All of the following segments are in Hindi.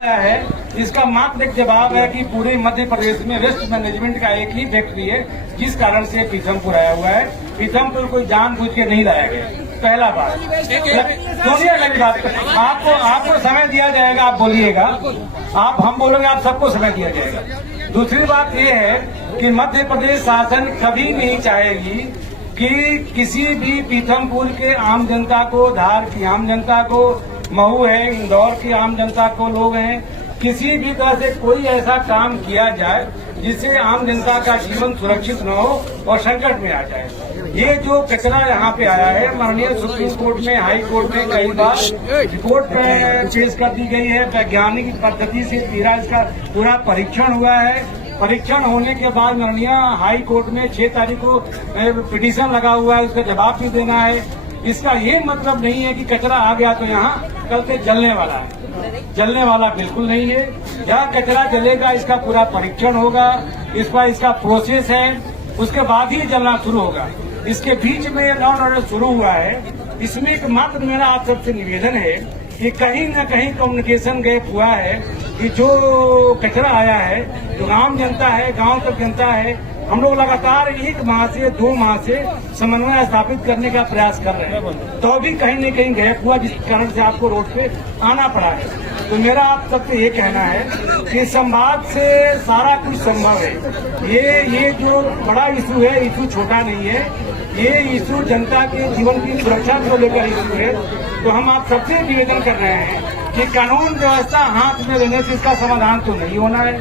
है। इसका मात्र एक जवाब है कि पूरे मध्य प्रदेश में वेस्ट मैनेजमेंट का एक ही फैक्ट्री है जिस कारण से पीथमपुर आया हुआ है। पीथमपुर कोई जानबूझ के नहीं लाया गया। पहला बात सुनिए, मेरी बात आपको समय दिया जाएगा, आप बोलिएगा, आप हम बोलेंगे, आप सबको समय दिया जाएगा। दूसरी बात ये है कि मध्य प्रदेश शासन कभी नहीं चाहेगी कि किसी भी पीथमपुर के आम जनता को, धार की आम जनता को, मऊ है, इंदौर की आम जनता को लोग हैं, किसी भी तरह से कोई ऐसा काम किया जाए जिससे आम जनता का जीवन सुरक्षित न हो और संकट में आ जाए। ये जो कचरा यहाँ पे आया है, माननीय सुप्रीम कोर्ट में, हाई कोर्ट में कई बार रिपोर्ट पेश कर दी गई है। वैज्ञानिक पद्धति से इसका पूरा परीक्षण हुआ है। परीक्षण होने के बाद माननीय हाई कोर्ट में 6 तारीख को पिटीशन लगा हुआ है, उसका जवाब भी देना है। इसका ये मतलब नहीं है कि कचरा आ गया तो यहाँ कल से जलने वाला है। जलने वाला बिल्कुल नहीं है। जहाँ कचरा जलेगा इसका पूरा परीक्षण होगा, इसका प्रोसेस है, उसके बाद ही जलना शुरू होगा। इसके बीच में लॉ एंड ऑर्डर शुरू हुआ है। इसमें एक मात्र मेरा आप सबसे निवेदन है कि कहीं न कहीं कम्युनिकेशन गैप हुआ है कि जो कचरा आया है, जो आम जनता है, गांव तक जनता है, हम लोग लगातार 1 माह से 2 माह से समन्वय स्थापित करने का प्रयास कर रहे हैं, तो भी कहीं न कहीं गैप हुआ, जिस कारण से आपको रोड पे आना पड़ा है। तो मेरा आप सबसे ये कहना है कि संवाद से सारा कुछ संभव है। ये जो बड़ा इशू है, इशू छोटा नहीं है। ये इशू जनता के जीवन की सुरक्षा को लेकर इशू है। तो हम आप सबसे निवेदन कर रहे हैं कि कानून व्यवस्था हाथ में लेने से इसका समाधान तो नहीं होना है।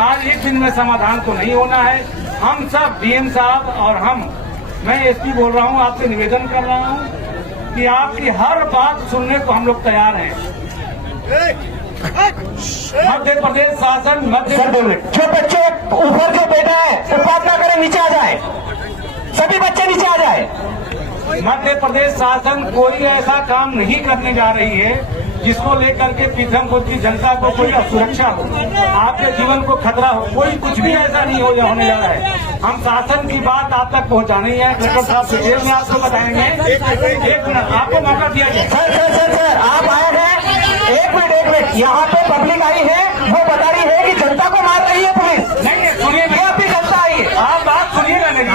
आज एक दिन में समाधान तो नहीं होना है। हम सब डीएम साहब और मैं एसपी बोल रहा हूँ, आपसे निवेदन कर रहा हूँ कि आपकी हर बात सुनने को हम लोग तैयार हैं। मध्य प्रदेश शासन जो बच्चे ऊपर जो बैठा है उत्पात ना करें, नीचे आ जाए, सभी बच्चे नीचे आ जाए। मध्य प्रदेश शासन कोई ऐसा काम नहीं करने जा रही है जिसको लेकर के पीथमपुर की जनता को कोई असुरक्षा हो, आपके जीवन को खतरा हो। कोई कुछ भी ऐसा नहीं होने जा रहा है। हम शासन की बात आप तक पहुंचानी है। कलेक्टर साहब डिटेल में आपको बताएंगे। 1 मिनट आपको मौका दिया जाए। सर आप आए हैं, 1 मिनट यहाँ पे पब्लिक आई है, वो बता रही है कि जनता को मार रही है पुलिस। नहीं सुनिए, वो अपनी जनता आई है, आप बात सुनिएगा। नहीं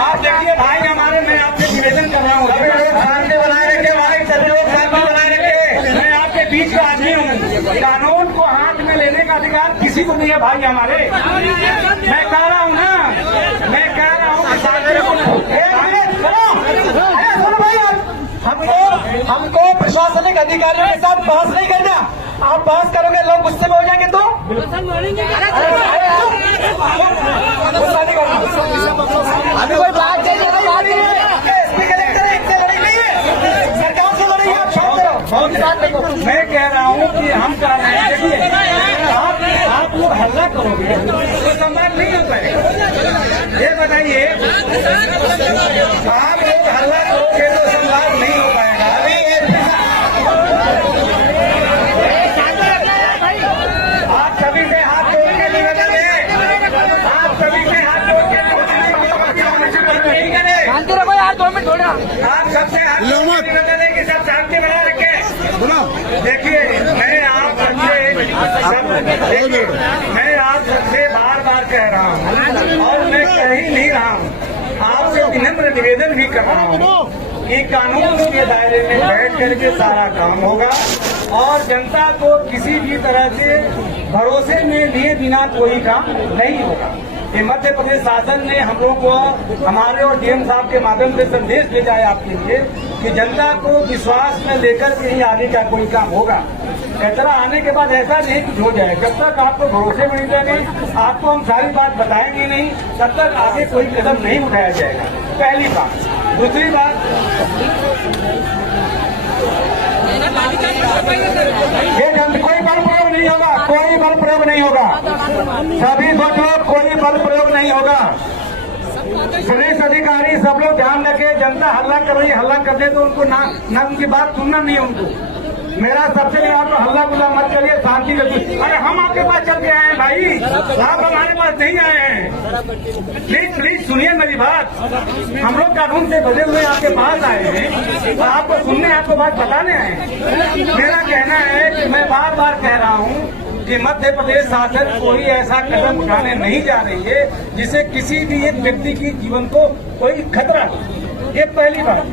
आप देखिए भाई हमारे, मैं आपसे निवेदन कर रहा हूँ, मैं आपके बीच का आदमी हूँ। कानून को हाथ में लेने का अधिकार किसी को नहीं है भाई हमारे। मैं कह रहा हूँ ना, मैं कह रहा हूँ हमको प्रशासनिक अधिकारियों के साथ बहस नहीं करना। आप बहस करोगे, लोग गुस्से में हो जाएंगे तो अभी कोई बात चाहिए तो बात कलेक्टर सरकार से लड़ेगी। आप शांत रहो। मैं कह रहा हूँ कि हम कह रहे हैं, देखिए आप लोग हल्ला करोगे तो संवाद नहीं हो पाएगा। ये बताइए, आप लोग हल्ला करोगे तो संवाद नहीं हो पाएगा। आप सभी से हाथ जोड़ के निवेदन है, आप सभी से हाथ जोड़ के नहीं करें। शांति रखो यार, 2 मिनट थोड़ा। आप सबसे हाथ जोड़ के निवेदन है कि सब शांति बना रखे। देखिए मैं आप सबसे बार कह रहा हूँ और मैं कह ही नहीं रहा हूँ, आपसे विनम्र निवेदन भी कर रहा हूँ कि कानून के दायरे में बैठ करके सारा काम होगा और जनता को किसी भी तरह से भरोसे में लिए बिना कोई काम नहीं होगा। ये मध्य प्रदेश शासन ने हम लोग को, हमारे और डीएम साहब के माध्यम से संदेश भेजा है आपके लिए कि जनता को विश्वास में लेकर के ही आगे का कोई काम होगा। कचरा आने के बाद ऐसा नहीं कुछ हो जाए। जब तक आपको भरोसे में नहीं देंगे, आपको हम सारी बात बताएंगे नहीं, तब तक आगे कोई कदम नहीं उठाया जाएगा। पहली बात। दूसरी बात, कोई बल प्रयोग नहीं होगा, कोई बल प्रयोग नहीं होगा। सभी बच्चों कोई बल प्रयोग नहीं होगा। पुलिस अधिकारी सब लोग ध्यान रखे। जनता हल्ला कर रही है, हल्ला कर दे तो उनको ना उनकी बात सुनना नहीं है उनको। मेरा सबसे बड़ा तो हल्ला गुल्ला मत करिए, शांति से। अरे हम आपके पास चल के आए हैं भाई, आप हमारे पास नहीं आए हैं। प्लीज प्लीज सुनिए मेरी बात। हम लोग कानून से बजे हुए आपके पास आए हैं, तो आपको सुनने, आपको बात बताने आए हैं। मेरा कहना है कि मैं बार बार कह रहा हूँ कि मध्य प्रदेश शासन कोई ऐसा कदम उठाने नहीं जा रही है जिससे किसी भी एक व्यक्ति की जीवन को कोई खतरा हो। ये पहली बात।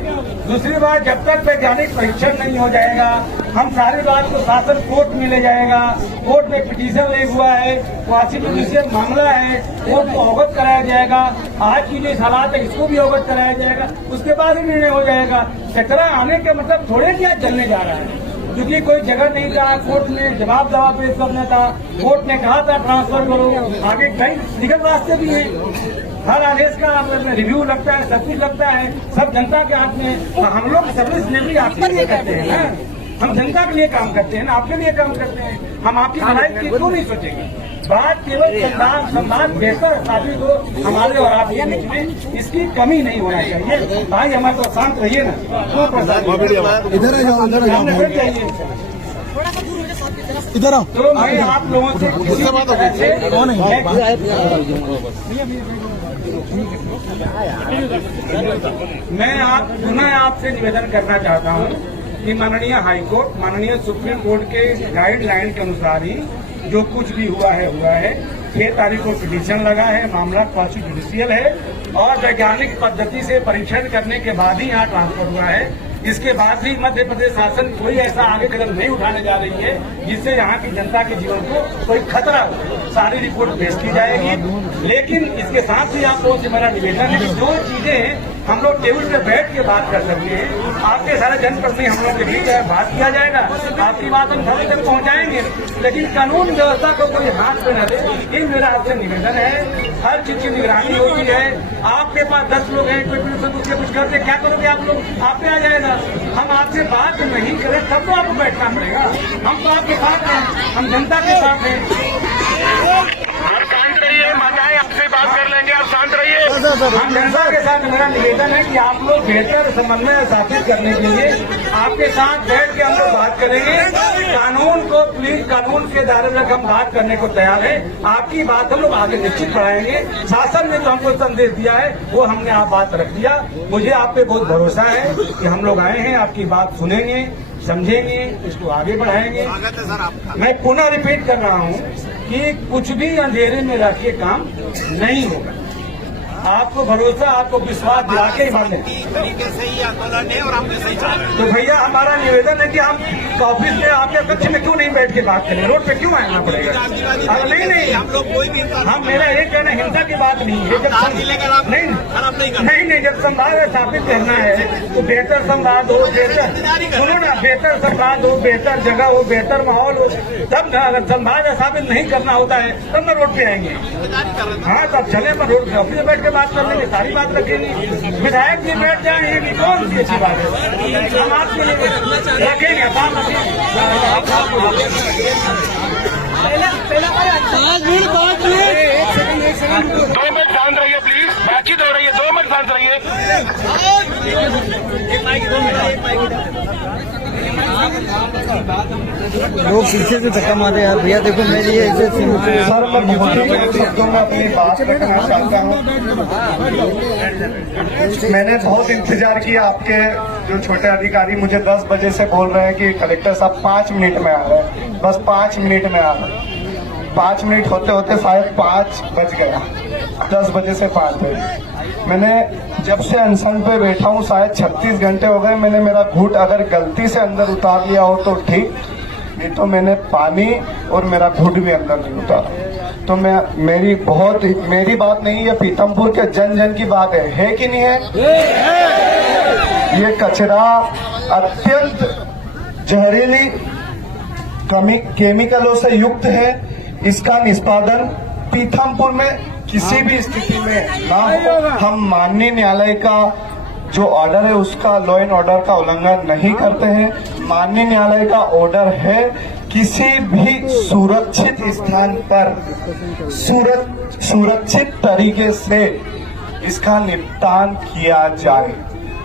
दूसरी बात, जब तक वैज्ञानिक परीक्षण नहीं हो जाएगा, हम सारी बात को शासन कोर्ट में ले जाएगा। कोर्ट में पिटीशन ले हुआ है, क्वासी जुडिशियल मामला है, कोर्ट को अवगत कराया जाएगा। आज की जो हालात है इसको भी अवगत कराया जाएगा, उसके बाद ही निर्णय हो जाएगा। कचरा आने का मतलब थोड़े क्या चलने जा रहा है, क्योंकि कोई जगह नहीं था, कोर्ट में जवाब दवा पेश करना था, कोर्ट ने कहा था ट्रांसफर करो। आगे कई लीगल रास्ते भी हैं, हर आदेश का रिव्यू लगता है, सब कुछ लगता है, सब जनता के हाथ में। तो हम लोग सर्विस डिलीवरी आपके लिए करते हैं ना, हम जनता के लिए काम करते हैं ना, आपके लिए काम करते हैं। हम आपकी भलाई की क्यों नहीं सोचेंगे? बात केवल संवाद बेहतर साबित हो हमारे और आपके बीच में, इसकी कमी नहीं होना चाहिए। भाई हमारे को शांत रहिए ना, इधर जाइए। इधर आओ। तो मैं आप लोगों से किसी भी तरह से मैं पुनः आपसे निवेदन करना चाहता हूं कि माननीय हाईकोर्ट, माननीय सुप्रीम कोर्ट के गाइडलाइन के अनुसार ही जो कुछ भी हुआ है 6 तारीख को पिटीशन लगा है, मामला क्वासी जुडिशियल है और वैज्ञानिक पद्धति से परीक्षण करने के बाद ही यहाँ ट्रांसफर हुआ है। इसके बाद भी मध्य प्रदेश शासन कोई ऐसा आगे कदम नहीं उठाने जा रही है जिससे यहाँ की जनता के जीवन को कोई खतरा हो। सारी रिपोर्ट पेश की जाएगी, लेकिन इसके साथ ही आप लोगों से मेरा निवेदन है कि जो चीजें हम लोग टेबल पे बैठ के बात कर सकते हैं, आपके सारे जनप्रतिनिधि हम लोग के बीच बात किया जाएगा, आपकी बात हम सभी तक पहुँचाएंगे, लेकिन कानून व्यवस्था को कोई हाथ पे न दे, ये मेरा आपसे निवेदन है। हर चीज की निगरानी होती है। आपके पास 10 लोग हैं, कोई पुलिस दूसरे कुछ कर दे, क्या करोगे आप लोग? आप पे आ जाएगा। हम आपसे बात नहीं करें तब तो आपको बैठना पड़ेगा। हम तो आपके साथ हैं, हम जनता के साथ हैं। आप शांत रहिए, माताएं आपसे बात कर लेंगे, आप शांत रहिए। हम जनता के साथ मेरा निवेदन है कि आप लोग बेहतर समन्वय स्थापित करने के लिए आपके साथ बैठ के हम लोग बात करेंगे। कानून को प्लीज, कानून के दायरे में हम बात करने को तैयार है। आपकी बात हम लोग आगे निश्चित बढ़ाएंगे। शासन ने जो हमको संदेश दिया है वो हमने आप बात रख दिया। मुझे आप पे बहुत भरोसा है कि हम लोग आए हैं, आपकी बात सुनेंगे, समझेंगे, इसको आगे बढ़ाएंगे। मैं पुनः रिपीट कर रहा हूँ कि कुछ भी अंधेरे में रख के काम नहीं होगा। आपको भरोसा, आपको विश्वास दिला के ही माने तरीके से ही आंदोलन है और हमने सही चला। तो भैया हमारा निवेदन है कि हम ऑफिस में आपके कक्ष में क्यों नहीं बैठ के बात करें, रोड पे क्यों आना पड़ेगा? नहीं, हम लोग कोई भी हम मेरा ये कहना हिंसा की बात नहीं है। जब नहीं, जब संवाद स्थापित करना है तो बेहतर संवाद हो, बेहतर सुनो ना, बेहतर संवाद हो, बेहतर जगह हो, बेहतर माहौल हो, तब अगर संवाद स्थापित नहीं करना होता है तब ना रोड पे आएंगे। हाँ, तब चले पर रोड ऑफिस में बैठ के बात कर लेंगे, सारी बात रखेंगे। विधायक जी बैठ जाएंगे कि कौन सी अच्छी बात है? हम आपके लिए रखेंगे काम। 2 मिनट शांत रहिए प्लीज, बातचीत हो रही है, 2 मिनट शांत रहिए। लोग पीछे से धक्का मारे यार भैया, देखो मेरी ऐसे सर मैं शब्दों में अपनी बात रखना चाहता हूँ। मैंने बहुत इंतजार किया, आपके जो छोटे अधिकारी मुझे 10 बजे से बोल रहे हैं कि कलेक्टर साहब 5 मिनट में आ रहे हैं, बस 5 मिनट में आ रहे हैं। 5 मिनट होते होते शायद 5 बज गया, 10 बजे से 5 बजे। मैंने जब से अनशन पे बैठा हूँ शायद 36 घंटे हो गए। मैंने मेरा घूंट अगर गलती से अंदर उतार लिया हो तो ठीक, नहीं तो मैंने पानी और मेरा घूंट भी अंदर नहीं उतारा। तो मेरी बात नहीं, ये पीथमपुर के जन जन की बात है कि नहीं है? ये कचरा अत्यंत जहरीली केमिकलों से युक्त है। इसका निष्पादन पीथमपुर में किसी भी स्थिति में ना हो। हम माननीय न्यायालय का जो ऑर्डर है उसका, लॉ एंड ऑर्डर का उल्लंघन नहीं करते हैं। माननीय न्यायालय का ऑर्डर है किसी भी सुरक्षित स्थान पर सुरक्षित तरीके से इसका निपटान किया जाए।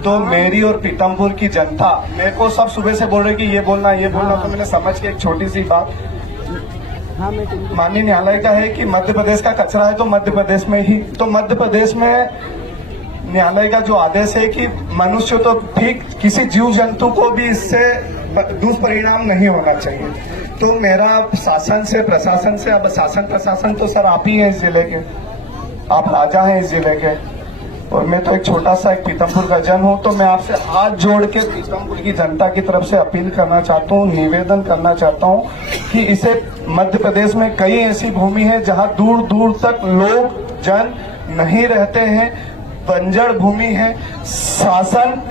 तो मेरी और पीतमपुर की जनता मेरे को सब सुबह से बोल रहे कि ये बोलना तो मैंने समझ के एक छोटी सी बात माननीय न्यायालय का है कि मध्य प्रदेश का कचरा है तो मध्य प्रदेश में ही, तो मध्य प्रदेश में न्यायालय का जो आदेश है कि मनुष्य तो ठीक, किसी जीव जंतु को भी इससे दुष्परिणाम नहीं होना चाहिए। तो मेरा शासन से, प्रशासन से, अब शासन प्रशासन तो सर आप ही हैं इस जिले के, आप राजा हैं इस जिले के, और मैं तो एक छोटा सा एक पीतमपुर का जन हूं। तो मैं आपसे हाथ जोड़ के पीतमपुर की जनता की तरफ से अपील करना चाहता हूं, निवेदन करना चाहता हूं कि इसे, मध्य प्रदेश में कई ऐसी भूमि है जहां दूर दूर तक लोग जन नहीं रहते हैं, बंजर भूमि है। शासन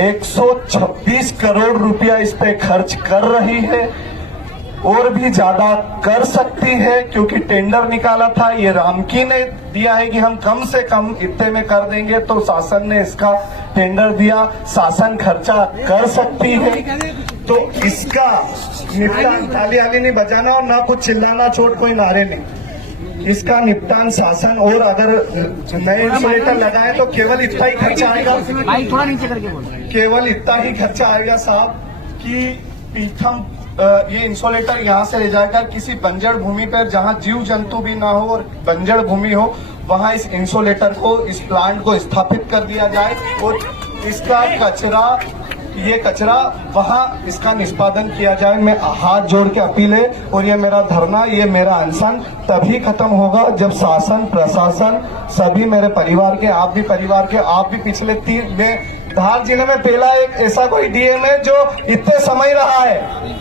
126 करोड़ रुपया इस पे खर्च कर रही है और भी ज्यादा कर सकती है, क्योंकि टेंडर निकाला था, ये रामकी ने दिया है कि हम कम से कम इतने में कर देंगे, तो शासन ने इसका टेंडर दिया, शासन खर्चा कर सकती है। तो इसका निपटान, ताली आली नहीं बजाना और ना कुछ चिल्लाना, चोट कोई नारे नहीं, इसका निपटान शासन, और अगर नए इंसुलेटर लगाए तो केवल इतना ही खर्चा आएगा, थोड़ा नीचे करके बोल, केवल इतना ही खर्चा आएगा साहब कि पीठम ये इंसुलेटर यहाँ से ले जाएगा किसी बंजर भूमि पर जहाँ जीव जंतु भी ना हो और बंजर भूमि हो, वहाँ इस इंसुलेटर को, इस प्लांट को स्थापित कर दिया जाए और इसका कचरा, ये कचरा वहाँ इसका निष्पादन किया जाए। मैं हाथ जोड़ के अपील है, और ये मेरा धरना, ये मेरा अनशन तभी खत्म होगा जब शासन प्रशासन सभी, मेरे परिवार के, आप भी परिवार के, आप भी पिछले 3 में धार जिले में पहला एक ऐसा कोई डीएम है जो इतने समय रहा है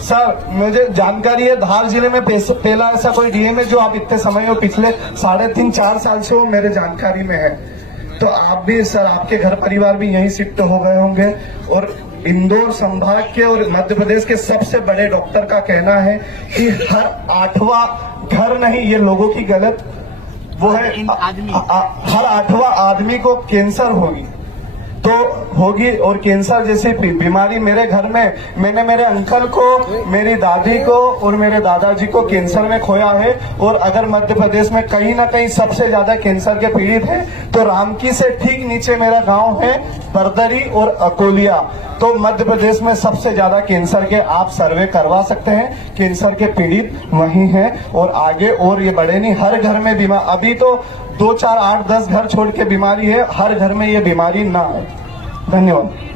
सर, मुझे जानकारी है, धार जिले में पहला ऐसा कोई डीएम है जो आप इतने समय हो, पिछले 3.5-4 साल से वो मेरे जानकारी में है। तो आप भी सर, आपके घर परिवार भी यहीं शिफ्ट हो गए होंगे, और इंदौर संभाग के और मध्य प्रदेश के सबसे बड़े डॉक्टर का कहना है कि हर 8वां घर नहीं, ये लोगों की गलत वो है, हर 8वां आदमी को कैंसर होगी, और कैंसर जैसी बीमारी मेरे घर में, मैंने मेरे अंकल को, मेरी दादी को और मेरे दादाजी को कैंसर में खोया है। और अगर मध्य प्रदेश में कहीं ना कहीं सबसे ज्यादा कैंसर के पीड़ित हैं तो रामकी से ठीक नीचे मेरा गांव है बरदरी और अकोलिया, तो मध्य प्रदेश में सबसे ज्यादा कैंसर के, आप सर्वे करवा सकते हैं, कैंसर के पीड़ित वही हैं। और आगे और ये बढ़े नहीं, हर घर में बीमार, अभी तो 2, 4, 8, 10 घर छोड़ के बीमारी है, हर घर में ये बीमारी ना आए। धन्यवाद।